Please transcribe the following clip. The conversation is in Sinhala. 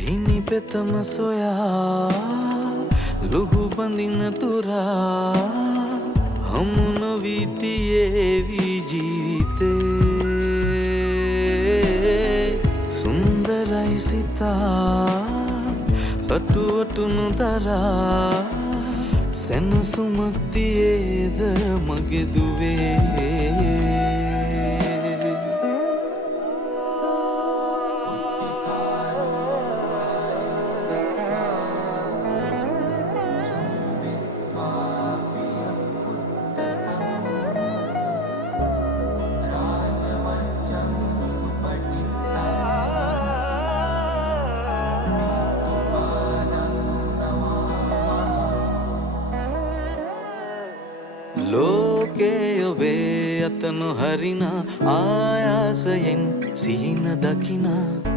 හිනි පෙතම සොයා ලුහු බඳින තුරා හමු නොවී තියේවි ජීවිතේ සුන්දරයි සිතා රටුවටුණු දරා සැනසුමක් තියේද මගේ දුවේ ලෝකේ ඔබේ අත නොහරිනා ආයාසයෙන් සිහින දකිනා